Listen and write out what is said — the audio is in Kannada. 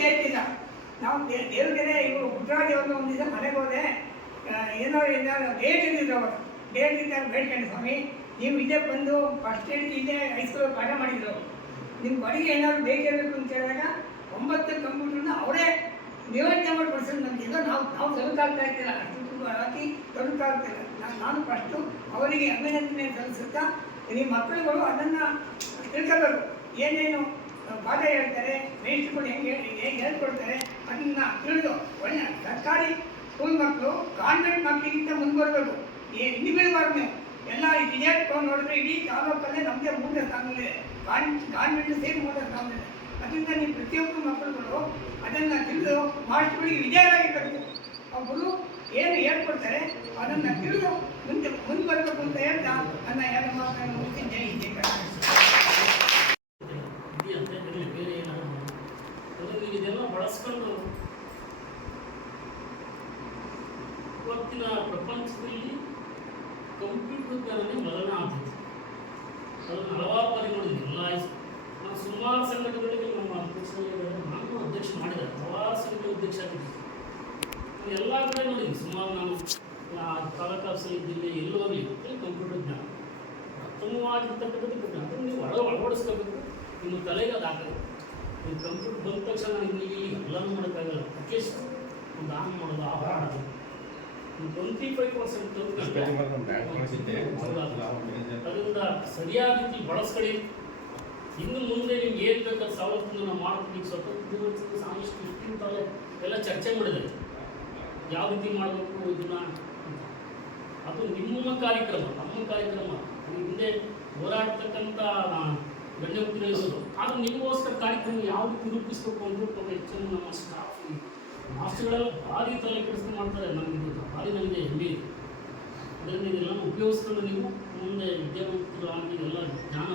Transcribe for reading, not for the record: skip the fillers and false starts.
ದುಡ್ಡು ಹೇಳ್ತಿಲ್ಲ. ನಾವು ದೇವ್ರಿಗೆ ಇವರು ಪುಟ್ಟರಾಜಿ ಒಂದು ದಿವಸ ಮನೆಗೆ ಹೋದೆ, ಏನೋ ಡೇಟ್ ಇದ್ದಿದ್ದು ಅವರು. ಡೇಟ್ ಇದ್ದಾಗ ಬೇಡ್ಕೊಂಡು, ಸ್ವಾಮಿ ನೀವು ಇಲ್ಲೇ ಬಂದು ಫಸ್ಟ್ ಏಡ್ ಇಲ್ಲೇ ಹೈಸ್ಕೂಲ್ ಪಾಠ ಮಾಡಿದ್ರು, ನಿಮ್ಮ ಬಡಿಗೆ ಏನಾದ್ರು ಬೇಕಿರಬೇಕು ಅಂತ ಹೇಳಿದಾಗ 9 ಕಂಪ್ಯೂಟರ್ನ ಅವರೇ ನಿಯೋಜನೆ ಮಾಡಿ ಕೊಡಿಸಿದ್ರು ನಮಗೆ. ಎಲ್ಲ ನಾವು ತೊಡಕಾಗ್ತಾ ಇರ್ತಿಲ್ಲ, ಅಷ್ಟು ತುಂಬ ಹಾಕಿ ತೊಡಕಾಗ್ತಿಲ್ಲ. ನಾನು ಫಸ್ಟು ಅವರಿಗೆ ಅಭಿನಂದನೆ ಸಲ್ಲಿಸುತ್ತಾ, ನಿಮ್ಮ ಮಕ್ಕಳುಗಳು ಅದನ್ನು ತಿಳ್ಕೋಬೇಕು, ಏನೇನು ಪಾಠ ಹೇಳ್ತಾರೆ, ಮೇಷ್ಟ್ರುಗಳು ಹೇಗೆ ಹೇಳ್ಕೊಡ್ತಾರೆ ಅದನ್ನು ತಿಳಿದು ಒಳ್ಳೆ ಸರ್ಕಾರಿ ಸ್ಕೂಲ್ ಮಕ್ಕಳು ಕಾನ್ವೆಂಟ್ ಮಕ್ಕಳಿಗಿಂತ ಮುಂದುವರಬೇಕು. ಹಿಂದೆ ಬೀಳಬಾರ್ದು. ನೀವು ಎಲ್ಲ ವಿಜಯಪುರ ನೋಡಿದ್ರೆ ಇಡೀ ತಾಲೂಕಲ್ಲೇ ನಮಗೆ 3ನೇ ಸ್ಥಾನದಲ್ಲಿದೆ, ಕಾನ್ವೆಂಟ್ ಸೇರಿ 3ನೇ ಸ್ಥಾನದಲ್ಲಿದೆ. ಅದರಿಂದ ನೀವು ಪ್ರತಿಯೊಬ್ಬರು ಮಕ್ಕಳುಗಳು ಅದನ್ನು ತಿಳಿದು ಮಾಸ್ಟರ್ಗಳಿಗೆ ವಿಜಯರಾಗಿರಬೇಕು. ಒಬ್ಬರು ಏನು ಹೇಳ್ಕೊಡ್ತಾರೆ ಅದನ್ನು ತಿಳಿದು ಮುಂದೆ ಬರಬೇಕು ಅಂತ ಹೇಳ್ತಾ ನನ್ನ 2 ಮಾತನ್ನು ಮುಗಿಸಿದ್ದೆ. ಇದೆಲ್ಲ ಬಳಸ್ಕೊಂಡು ಇವತ್ತಿನ ಪ್ರಪಂಚದಲ್ಲಿ ಕಂಪ್ಯೂಟರ್ ಜ್ಞಾನನೇ ಮೊದಲನೇ ಆಗ್ತದೆ. ಅದನ್ನು ಹಲವಾರು ಬಾರಿ ನೋಡಿದ್ವಿ. ಎಲ್ಲ ನಾವು ಸುಮಾರು ಸಂಘಟನೆಗಳಿಗೆ ನಮ್ಮ ನಾನು ಅಧ್ಯಕ್ಷ ಮಾಡಿದೆ, ಹಲವಾರು ಸಂಘಟನೆ ಅಧ್ಯಕ್ಷ ಆಗಿದ್ದೆ. ಎಲ್ಲ ಕಡೆ ನೋಡಿದ್ವಿ. ಸುಮಾರು ನಾನು ತಾಲೂಕು ಆಫೀಸಲ್ಲಿ ಇದ್ದಿಲ್ಲ, ಎಲ್ಲೋ ಆಗಲಿ ಕಂಪ್ಯೂಟರ್ ಜ್ಞಾನ ಉತ್ತಮವಾಗಿರ್ತಕ್ಕಂಥದ್ದು ಅದನ್ನು ನೀವು ಅಳವಡಿಸ್ಕೋಬೇಕು. ನಿಮ್ಮ ತಲೆಗೆ ಅದು ಹಾಕಬೇಕು. ನೀವು ಕಂಪ್ಯೂಟರ್ ಬಂದ ತಕ್ಷಣ ನಿಮಗೆ ಎಲ್ಲನೂ ಮಾಡೋಕ್ಕಾಗಲ್ಲ. ಅಟ್ಲೀಸ್ಟ್ ಒಂದು ಆನ್ ಮಾಡೋದು, ಆಫ್ ಮಾಡೋದು 25% ಅದರಿಂದ ಸರಿಯಾದ ರೀತಿ ಬಳಸ್ಕೊಳ್ಳಿ. ಇನ್ನು ಮುಂದೆ ನಿಮ್ಗೆ ಏನು ಬೇಕಾದ ಸವಲತ್ತನ್ನು ನಾವು ಮಾಡ್ತೀವಿ. ಸ್ವಲ್ಪ ಸಾಕಷ್ಟು ಇಷ್ಟಿಂತಲೇ ಎಲ್ಲ ಚರ್ಚೆ ಮಾಡಿದೆ, ಯಾವ ರೀತಿ ಮಾಡಬೇಕು ಇದನ್ನು. ಅದು ನಿಮ್ಮ ಕಾರ್ಯಕ್ರಮ, ನಮ್ಮ ಕಾರ್ಯಕ್ರಮ. ಹಿಂದೆ ಹೋರಾಡ್ತಕ್ಕಂಥ ಗಣ್ಯವ್ಯಕ್ತಿಗಳು ಇರೋದು, ಆದರೆ ನಿಮಗೋಸ್ಕರ ಕಾರ್ಯಕ್ರಮ ಯಾವ ರೀತಿ ರೂಪಿಸಬೇಕು ಅಂತ ಹೆಚ್ಚು ನಮ್ಮ ಸ್ಟಾಫ್ ಮಾಸ್ಟರ್ಗಳೆಲ್ಲ ಭಾರಿ ತಲೆ ಕೆಡಿಸ್ಕೊಂಡು ಮಾಡ್ತಾರೆ. ನಮಗೆ ಭಾರಿ ನನಗೆ ಹೆಮ್ಮೆ ಇದೆ. ಅದರಿಂದ ಇದೆಲ್ಲ ಉಪಯೋಗಿಸ್ಕೊಂಡು ನೀವು ಮುಂದೆ ವಿದ್ಯಾವಂತರಾಗಿ ಎಲ್ಲ ಜ್ಞಾನ